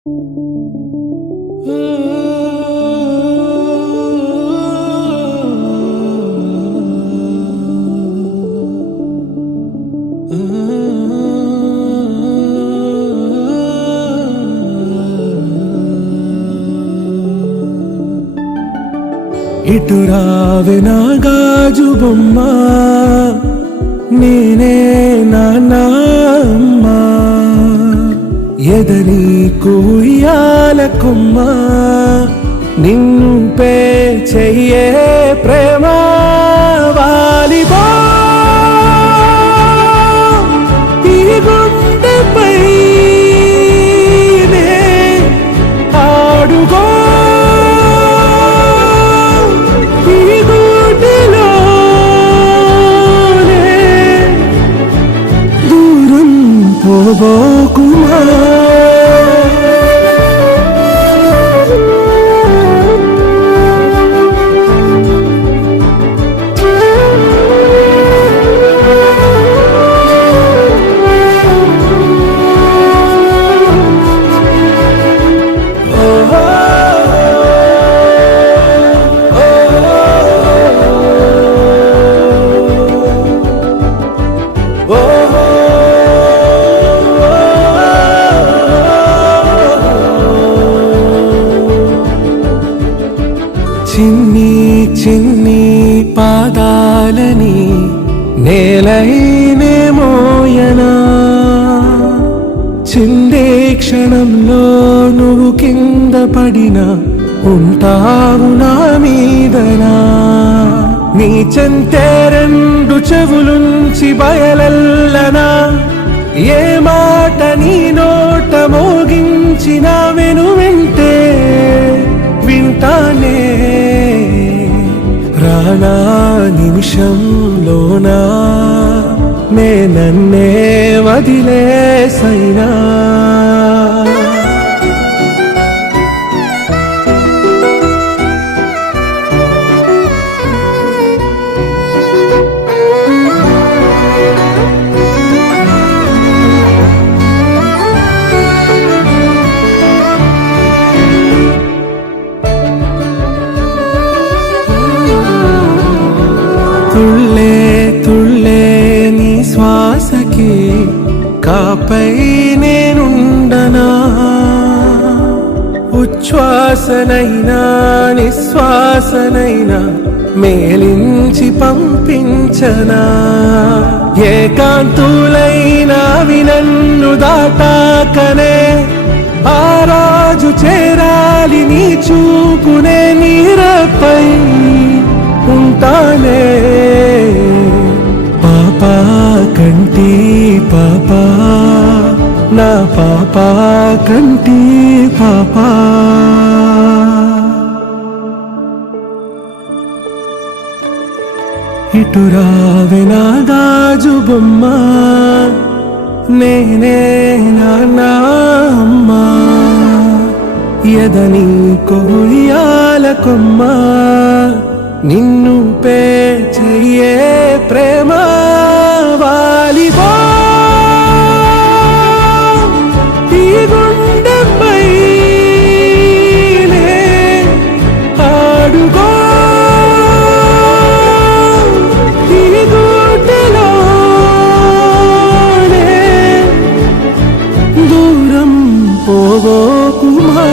ఇటు రావే నా గాజు బొమ్మ, నేనే నాన్నమ్మ, ఎదని కుయ్యాల కొమ్మ, నిన్నుంపే చెయ్యే ప్రేమ వాలిబా ఈ గుండెపై ఆడుగో చిన్ని చిన్ని పాదాలని నేలైనే మోయనా, చిందే క్షణంలో నువ్వు కింద పడినా ఉంటావు నా మీదనా, నీ చెంతే రెండు చెవులుంచి బయలెల్లనా, ఏ మాట నీ నోట మోగించిన వెనువెంటే వింటానే, రానా నిమిషంలోనా నే నన్నే వదిలేసైనా. తుళ్ళే తుళ్ళే నీ శ్వాసకి కాపై నేనుండనా, ఉచ్ఛ్వాసనైనా నిశ్వాసనైనా మేలించి పంపించనా, ఏకాంతులైనా వినన్ను దాటాకనే ఆ రాజు చేరాలి నీ చూపునే నీరపై ఉంటానే, పాపా కంటి పాపా నా పాపా కంటి పాపా. ఇటు రావే నా గాజు బొమ్మ, నేనే నాన్నమ్మ, ఎదని కొయ్యాల కొమ్మ, నిన్ను పే చెయ్యే ప్రేమ వాలిబా ఈ గుండెపై ఆడుగో ఈ గుడ్డలోనే దూరం పోగోకుమా.